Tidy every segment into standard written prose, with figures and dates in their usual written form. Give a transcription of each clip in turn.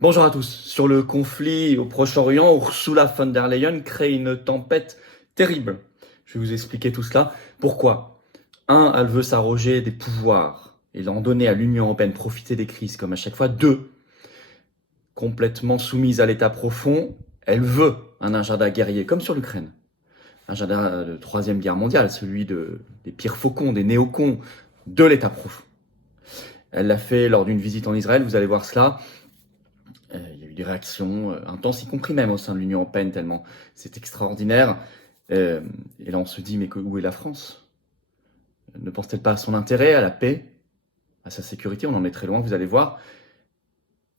Bonjour à tous. Sur le conflit au Proche-Orient, Ursula von der Leyen crée une tempête terrible. Je vais vous expliquer tout cela. Pourquoi? Un, elle veut s'arroger des pouvoirs et en donner à l'Union européenne, profiter des crises comme à chaque fois. Deux, complètement soumise à l'État profond, elle veut un agenda guerrier comme sur l'Ukraine. Un agenda de Troisième Guerre mondiale, celui des pires faucons, des néocons, de l'État profond. Elle l'a fait lors d'une visite en Israël, vous allez voir cela. Il y a eu des réactions intenses, y compris même au sein de l'Union européenne, tellement c'est extraordinaire. Et là, on se dit, mais où est la France? Ne pense-t-elle pas à son intérêt, à la paix, à sa sécurité? On en est très loin, vous allez voir.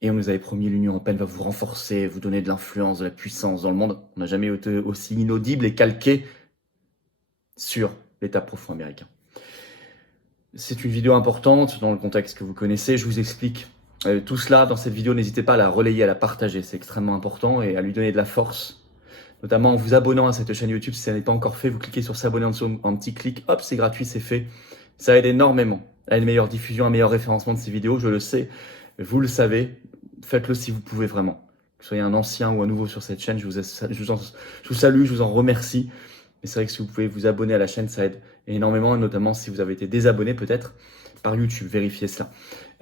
Et on nous avait promis, l'Union européenne va vous renforcer, vous donner de l'influence, de la puissance dans le monde. On n'a jamais été aussi inaudible et calqué sur l'État profond américain. C'est une vidéo importante dans le contexte que vous connaissez, je vous explique tout cela dans cette vidéo. N'hésitez pas à la relayer, à la partager, c'est extrêmement important, et à lui donner de la force, notamment en vous abonnant à cette chaîne YouTube. Si ça n'est pas encore fait, vous cliquez sur s'abonner en dessous, un petit clic, hop, c'est gratuit, c'est fait. Ça aide énormément à une meilleure diffusion, un meilleur référencement de ces vidéos, je le sais, vous le savez. Faites-le si vous pouvez vraiment. Que vous soyez un ancien ou un nouveau sur cette chaîne, je vous salue, je vous en remercie. Mais c'est vrai que si vous pouvez vous abonner à la chaîne, ça aide énormément, notamment si vous avez été désabonné peut-être par YouTube, vérifiez cela.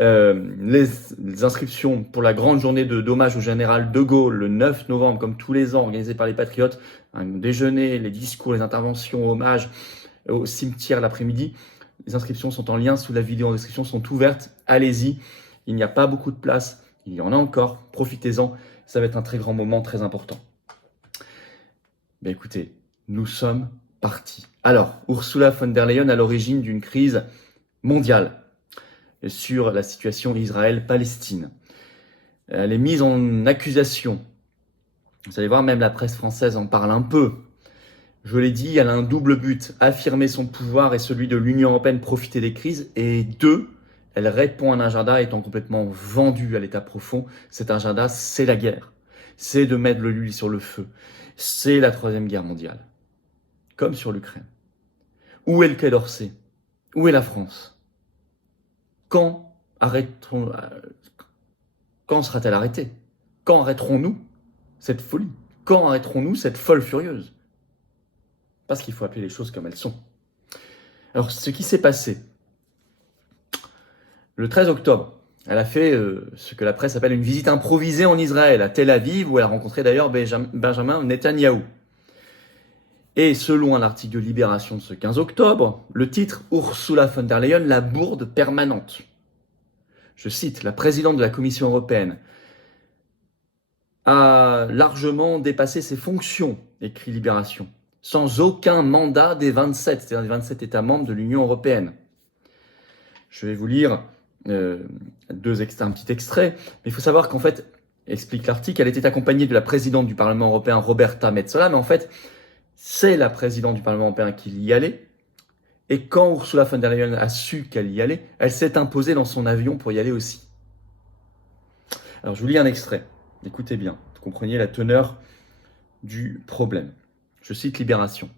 Les inscriptions pour la grande journée d'hommage au général de Gaulle, le 9 novembre, comme tous les ans, organisée par les Patriotes, un déjeuner, les discours, les interventions, hommages au cimetière l'après-midi. Les inscriptions sont en lien sous la vidéo en description, sont ouvertes, allez-y. Il n'y a pas beaucoup de place, il y en a encore, profitez-en, ça va être un très grand moment, très important. Ben écoutez, nous sommes partis. Alors, Ursula von der Leyen à l'origine d'une crise mondiale sur la situation Israël-Palestine. Elle est mise en accusation. Vous allez voir, même la presse française en parle un peu. Je l'ai dit, elle a un double but, affirmer son pouvoir et celui de l'Union européenne, profiter des crises. Et deux, elle répond à un agenda étant complètement vendu à l'état profond. Cet agenda, c'est la guerre. C'est de mettre l'huile sur le feu. C'est la Troisième Guerre mondiale. Comme sur l'Ukraine. Où est le Quai d'Orsay? Où est la France? Quand sera-t-elle arrêtée? Quand arrêterons-nous cette folie? Quand arrêterons-nous cette folle furieuse? Parce qu'il faut appeler les choses comme elles sont. Alors, ce qui s'est passé, le 13 octobre, elle a fait ce que la presse appelle une visite improvisée en Israël, à Tel Aviv, où elle a rencontré d'ailleurs Benjamin Netanyahou. Et selon un article de Libération de ce 15 octobre, le titre « Ursula von der Leyen, la bourde permanente ». Je cite, la présidente de la Commission européenne a largement dépassé ses fonctions, écrit Libération, sans aucun mandat des 27, c'est-à-dire des 27 États membres de l'Union européenne. Je vais vous lire un petit extrait, mais il faut savoir qu'en fait, explique l'article, elle était accompagnée de la présidente du Parlement européen, Roberta Metsola, mais en fait, c'est la présidente du Parlement européen qui y allait. Et quand Ursula von der Leyen a su qu'elle y allait, elle s'est imposée dans son avion pour y aller aussi. Alors, je vous lis un extrait. Écoutez bien, vous compreniez la teneur du problème. Je cite Libération.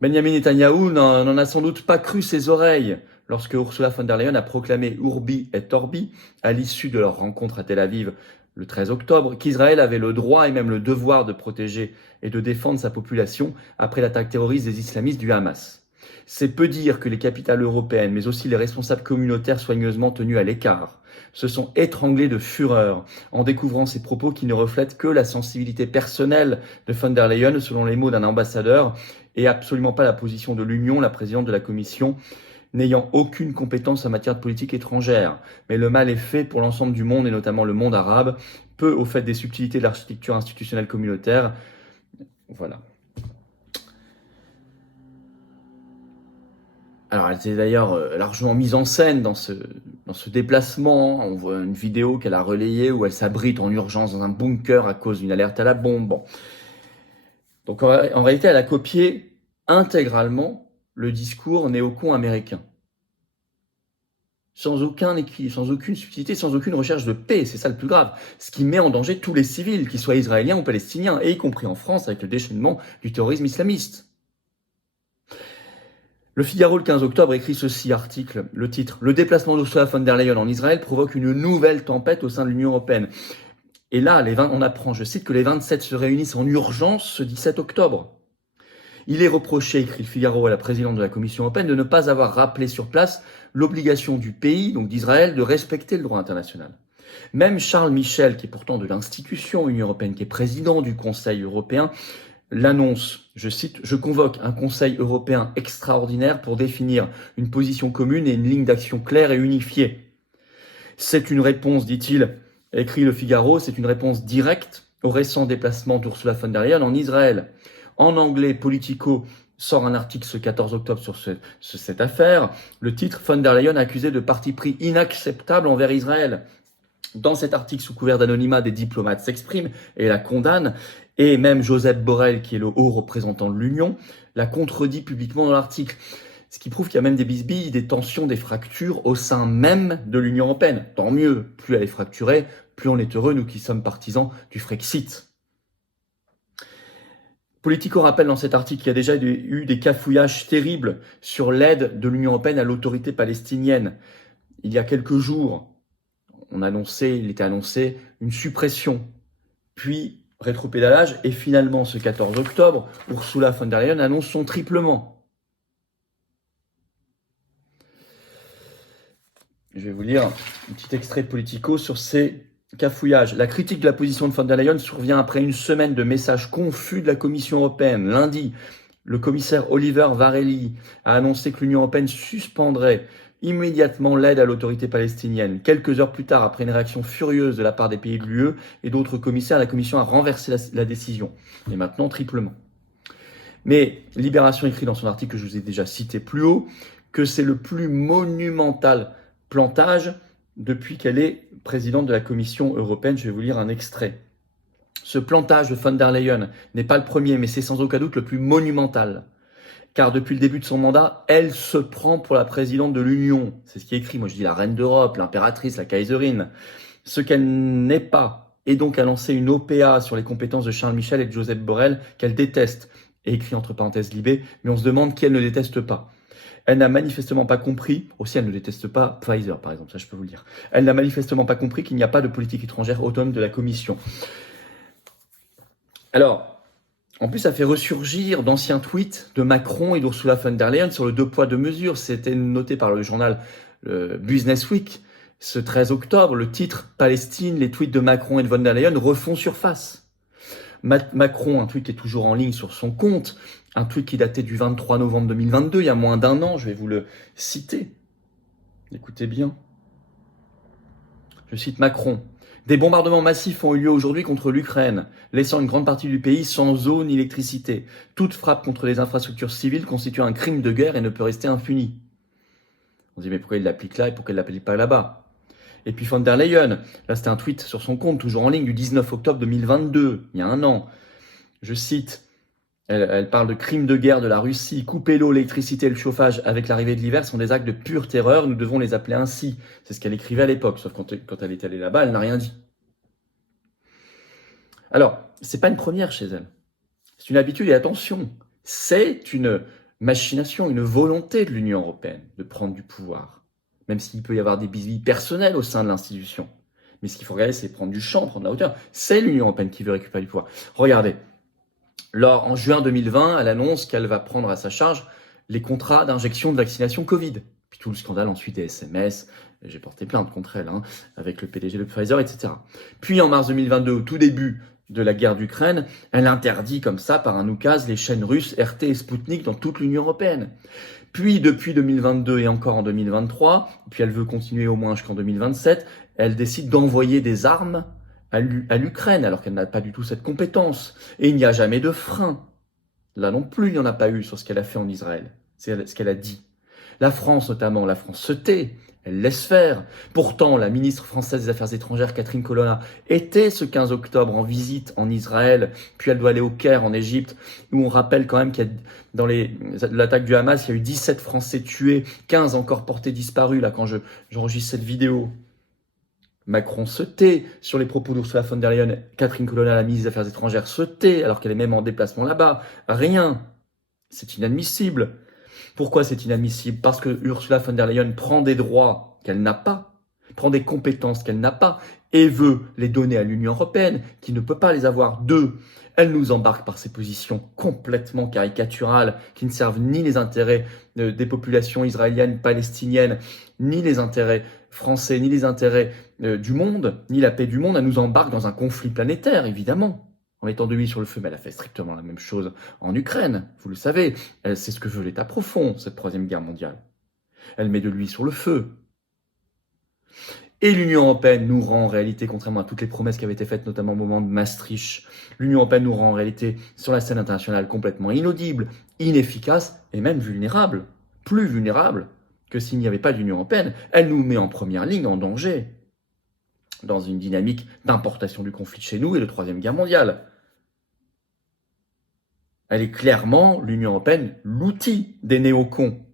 Benjamin Netanyahou n'en a sans doute pas cru ses oreilles lorsque Ursula von der Leyen a proclamé Urbi et Orbi, à l'issue de leur rencontre à Tel Aviv le 13 octobre, qu'Israël avait le droit et même le devoir de protéger et de défendre sa population après l'attaque terroriste des islamistes du Hamas. C'est peu dire que les capitales européennes, mais aussi les responsables communautaires soigneusement tenus à l'écart, se sont étranglés de fureur en découvrant ces propos qui ne reflètent que la sensibilité personnelle de von der Leyen, selon les mots d'un ambassadeur, et absolument pas la position de l'Union, la présidente de la Commission, n'ayant aucune compétence en matière de politique étrangère. Mais le mal est fait pour l'ensemble du monde, et notamment le monde arabe, peu au fait des subtilités de l'architecture institutionnelle communautaire. Voilà. Alors, elle était d'ailleurs largement mise en scène dans ce déplacement. On voit une vidéo qu'elle a relayée où elle s'abrite en urgence dans un bunker à cause d'une alerte à la bombe. Bon. Donc, en réalité, elle a copié intégralement le discours néocon américain. Sans aucune subtilité, sans aucune recherche de paix, c'est ça le plus grave. Ce qui met en danger tous les civils, qu'ils soient israéliens ou palestiniens, et y compris en France avec le déchaînement du terrorisme islamiste. Le Figaro, le 15 octobre, écrit ceci, article, le titre « Le déplacement d'Ursula von der Leyen en Israël provoque une nouvelle tempête au sein de l'Union européenne ». Et là, on apprend, je cite, que les 27 se réunissent en urgence ce 17 octobre. Il est reproché, écrit le Figaro à la présidente de la Commission européenne, de ne pas avoir rappelé sur place l'obligation du pays, donc d'Israël, de respecter le droit international. Même Charles Michel, qui est pourtant de l'institution Union européenne, qui est président du Conseil européen, l'annonce, je cite, « Je convoque un Conseil européen extraordinaire pour définir une position commune et une ligne d'action claire et unifiée. C'est une réponse, dit-il, écrit le Figaro, c'est une réponse directe au récent déplacement d'Ursula von der Leyen en Israël. » En anglais, Politico sort un article ce 14 octobre sur cette affaire. Le titre, von der Leyen accusée de parti pris inacceptable envers Israël. Dans cet article, sous couvert d'anonymat, des diplomates s'expriment et la condamnent. Et même Joseph Borrell, qui est le haut représentant de l'Union, la contredit publiquement dans l'article. Ce qui prouve qu'il y a même des bisbilles, des tensions, des fractures au sein même de l'Union européenne. Tant mieux, plus elle est fracturée, plus on est heureux, nous qui sommes partisans du Frexit. Politico rappelle dans cet article qu'il y a déjà eu des cafouillages terribles sur l'aide de l'Union européenne à l'autorité palestinienne. Il y a quelques jours, il était annoncé une suppression, puis rétropédalage, et finalement ce 14 octobre, Ursula von der Leyen annonce son triplement. Je vais vous lire un petit extrait de Politico sur ces cafouillage. La critique de la position de von der Leyen survient après une semaine de messages confus de la Commission européenne. Lundi, le commissaire Oliver Varhelyi a annoncé que l'Union européenne suspendrait immédiatement l'aide à l'autorité palestinienne. Quelques heures plus tard, après une réaction furieuse de la part des pays de l'UE et d'autres commissaires, la Commission a renversé la décision. Et maintenant, triplement. Mais Libération écrit dans son article que je vous ai déjà cité plus haut que c'est le plus monumental plantage depuis qu'elle est présidente de la Commission européenne. Je vais vous lire un extrait. Ce plantage de von der Leyen n'est pas le premier, mais c'est sans aucun doute le plus monumental. Car depuis le début de son mandat, elle se prend pour la présidente de l'Union. C'est ce qui est écrit. Moi, je dis la reine d'Europe, l'impératrice, la Kaiserine. Ce qu'elle n'est pas. Et donc a lancé une OPA sur les compétences de Charles Michel et de Joseph Borrell qu'elle déteste. Et écrit entre parenthèses Libé, mais on se demande qui elle ne déteste pas. Elle n'a manifestement pas compris, aussi elle ne déteste pas Pfizer par exemple, ça je peux vous le dire. Elle n'a manifestement pas compris qu'il n'y a pas de politique étrangère autonome de la Commission. Alors, en plus ça fait ressurgir d'anciens tweets de Macron et d'Ursula von der Leyen sur le 2 poids 2 mesures. C'était noté par le journal Business Week ce 13 octobre. Le titre « Palestine, les tweets de Macron et de von der Leyen refont surface ». Macron, un tweet qui est toujours en ligne sur son compte, un tweet qui datait du 23 novembre 2022, il y a moins d'un an, je vais vous le citer. Écoutez bien. Je cite Macron. « Des bombardements massifs ont eu lieu aujourd'hui contre l'Ukraine, laissant une grande partie du pays sans eau ni électricité. Toute frappe contre les infrastructures civiles constitue un crime de guerre et ne peut rester impunie. » On se dit, mais pourquoi il l'applique là et pourquoi il ne l'applique pas là-bas? Et puis von der Leyen, là c'était un tweet sur son compte, toujours en ligne, du 19 octobre 2022, il y a un an. Je cite, elle parle de crimes de guerre de la Russie, couper l'eau, l'électricité et le chauffage avec l'arrivée de l'hiver sont des actes de pure terreur, nous devons les appeler ainsi. C'est ce qu'elle écrivait à l'époque, sauf quand elle est allée là-bas, elle n'a rien dit. Alors, c'est pas une première chez elle. C'est une habitude et attention, c'est une machination, une volonté de l'Union européenne de prendre du pouvoir. Même s'il peut y avoir des bisbilles personnelles au sein de l'institution. Mais ce qu'il faut regarder, c'est prendre du champ, prendre la hauteur. C'est l'Union européenne qui veut récupérer du pouvoir. Regardez, en juin 2020, elle annonce qu'elle va prendre à sa charge les contrats d'injection de vaccination Covid. Puis tout le scandale ensuite des SMS, j'ai porté plainte contre elle, avec le PDG de Pfizer, etc. Puis en mars 2022, au tout début de la guerre d'Ukraine, elle interdit comme ça, par un oukase, les chaînes russes RT et Sputnik dans toute l'Union européenne. Puis, depuis 2022 et encore en 2023, puis elle veut continuer au moins jusqu'en 2027, elle décide d'envoyer des armes à l'Ukraine, alors qu'elle n'a pas du tout cette compétence. Et il n'y a jamais de frein. Là non plus, il n'y en a pas eu sur ce qu'elle a fait en Israël. C'est ce qu'elle a dit. La France, notamment, la France se tait. Elle laisse faire. Pourtant, la ministre française des Affaires étrangères, Catherine Colonna, était ce 15 octobre en visite en Israël, puis elle doit aller au Caire, en Égypte, où on rappelle quand même qu'il y a, dans l'attaque du Hamas, il y a eu 17 Français tués, 15 encore portés disparus, là, quand j'enregistre cette vidéo. Macron se tait sur les propos d'Ursula von der Leyen. Catherine Colonna, la ministre des Affaires étrangères, se tait, alors qu'elle est même en déplacement là-bas. Rien. C'est inadmissible. Pourquoi c'est inadmissible? Parce que Ursula von der Leyen prend des droits qu'elle n'a pas, prend des compétences qu'elle n'a pas, et veut les donner à l'Union européenne, qui ne peut pas les avoir. 2, elle nous embarque par ses positions complètement caricaturales, qui ne servent ni les intérêts des populations israéliennes, palestiniennes, ni les intérêts français, ni les intérêts du monde, ni la paix du monde. Elle nous embarque dans un conflit planétaire, évidemment, en mettant de l'huile sur le feu. Mais elle a fait strictement la même chose en Ukraine, vous le savez. C'est ce que veut l'État profond, cette troisième guerre mondiale. Elle met de l'huile sur le feu. Et l'Union européenne nous rend en réalité, contrairement à toutes les promesses qui avaient été faites, notamment au moment de Maastricht, l'Union européenne nous rend en réalité sur la scène internationale complètement inaudible, inefficace et même vulnérable. Plus vulnérable que s'il n'y avait pas d'Union européenne. Elle nous met en première ligne, en danger, dans une dynamique d'importation du conflit chez nous et de troisième guerre mondiale. Elle est clairement, l'Union européenne, l'outil des néocons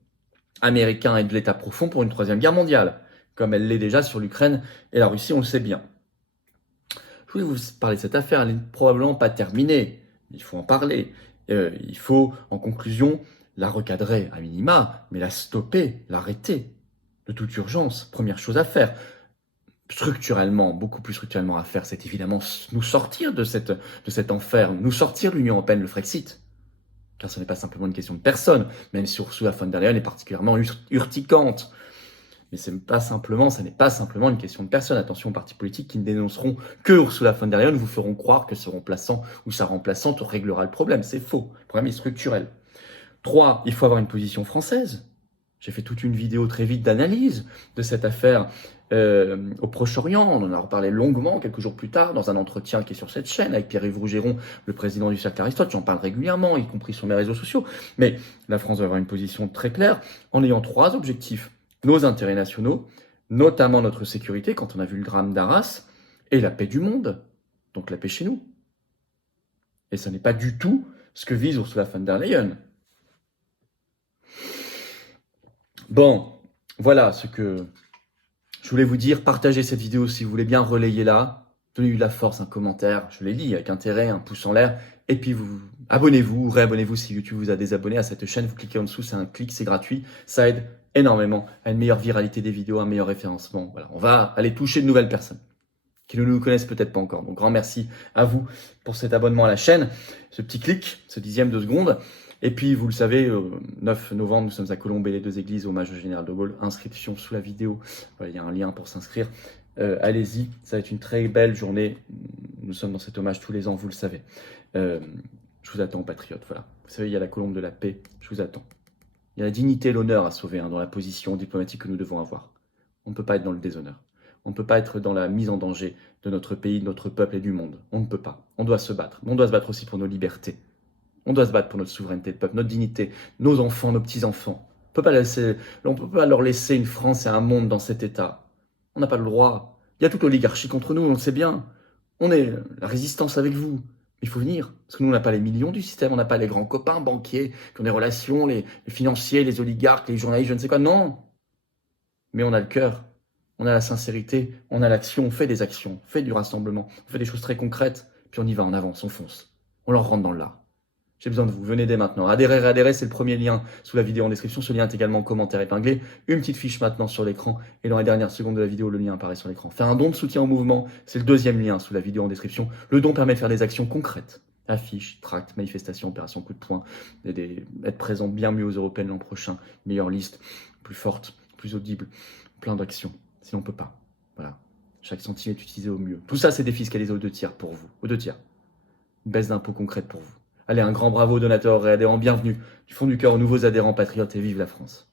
américains et de l'État profond pour une troisième guerre mondiale, comme elle l'est déjà sur l'Ukraine et la Russie, on le sait bien. Je voulais vous parler de cette affaire, elle n'est probablement pas terminée, il faut en parler. Il faut, en conclusion, la recadrer à minima, mais la stopper, l'arrêter, de toute urgence. Première chose à faire. Structurellement, beaucoup plus structurellement à faire, c'est évidemment nous sortir de cet enfer, nous sortir de l'Union européenne, le Frexit. Car ce n'est pas simplement une question de personne, même si Ursula von der Leyen est particulièrement urticante. Mais ça n'est pas simplement une question de personne. Attention aux partis politiques qui ne dénonceront que Ursula von der Leyen, vous feront croire que ce remplaçant ou sa remplaçante réglera le problème. C'est faux. Le problème est structurel. 3, il faut avoir une position française. J'ai fait toute une vidéo très vite d'analyse de cette affaire au Proche-Orient. On en a reparlé longuement quelques jours plus tard dans un entretien qui est sur cette chaîne avec Pierre-Yves Rougeron, le président du Cercle Aristote. J'en parle régulièrement, y compris sur mes réseaux sociaux. Mais la France doit avoir une position très claire en ayant 3 objectifs. Nos intérêts nationaux, notamment notre sécurité, quand on a vu le drame d'Arras, et la paix du monde, donc la paix chez nous. Et ce n'est pas du tout ce que vise Ursula von der Leyen. Bon, voilà ce que je voulais vous dire. Partagez cette vidéo si vous voulez bien, relayez-la. Donnez-lui de la force, un commentaire, je l'ai dit, avec intérêt, un pouce en l'air. Et puis vous abonnez-vous ou réabonnez-vous si YouTube vous a désabonné à cette chaîne. Vous cliquez en dessous, c'est un clic, c'est gratuit. Ça aide énormément à une meilleure viralité des vidéos, un meilleur référencement. Voilà, on va aller toucher de nouvelles personnes qui ne nous connaissent peut-être pas encore. Donc grand merci à vous pour cet abonnement à la chaîne, ce petit clic, ce dixième de seconde. Et puis, vous le savez, 9 novembre, nous sommes à Colombes et les 2 églises, hommage au général de Gaulle. Inscription sous la vidéo. Voilà, il y a un lien pour s'inscrire. Allez-y, ça va être une très belle journée. Nous sommes dans cet hommage tous les ans, vous le savez. Je vous attends, patriotes. Voilà. Vous savez, il y a la colombe de la paix. Je vous attends. Il y a la dignité et l'honneur à sauver dans la position diplomatique que nous devons avoir. On ne peut pas être dans le déshonneur. On ne peut pas être dans la mise en danger de notre pays, de notre peuple et du monde. On ne peut pas. On doit se battre. On doit se battre aussi pour nos libertés. On doit se battre pour notre souveraineté de peuple, notre dignité, nos enfants, nos petits-enfants. On ne peut pas leur laisser une France et un monde dans cet état. On n'a pas le droit. Il y a toute l'oligarchie contre nous, on le sait bien. On est la résistance avec vous. Il faut venir, parce que nous, on n'a pas les millions du système, on n'a pas les grands copains banquiers qui ont des relations, les financiers, les oligarques, les journalistes, je ne sais quoi. Non. Mais on a le cœur, on a la sincérité, on a l'action, on fait des actions, on fait du rassemblement, on fait des choses très concrètes, puis on y va, on avance, on fonce. On leur rentre dans l'art. J'ai besoin de vous, venez dès maintenant. Adhérer, c'est le premier lien sous la vidéo en description. Ce lien est également en commentaire épinglé. Une petite fiche maintenant sur l'écran. Et dans les dernières secondes de la vidéo, le lien apparaît sur l'écran. Faire un don de soutien au mouvement, c'est le 2e lien sous la vidéo en description. Le don permet de faire des actions concrètes. Affiches, tracts, manifestations, opérations coup de poing. Être présent bien mieux aux européennes l'an prochain. Meilleure liste, plus forte, plus audible. Plein d'actions. Sinon on peut pas. Voilà. Chaque centime est utilisé au mieux. Tout ça, c'est défiscalisé aux 2 tiers pour vous. Aux 2 tiers. Une baisse d'impôts concrète pour vous. Allez, un grand bravo aux donateurs et adhérents, bienvenue du fond du cœur aux nouveaux adhérents patriotes et vive la France.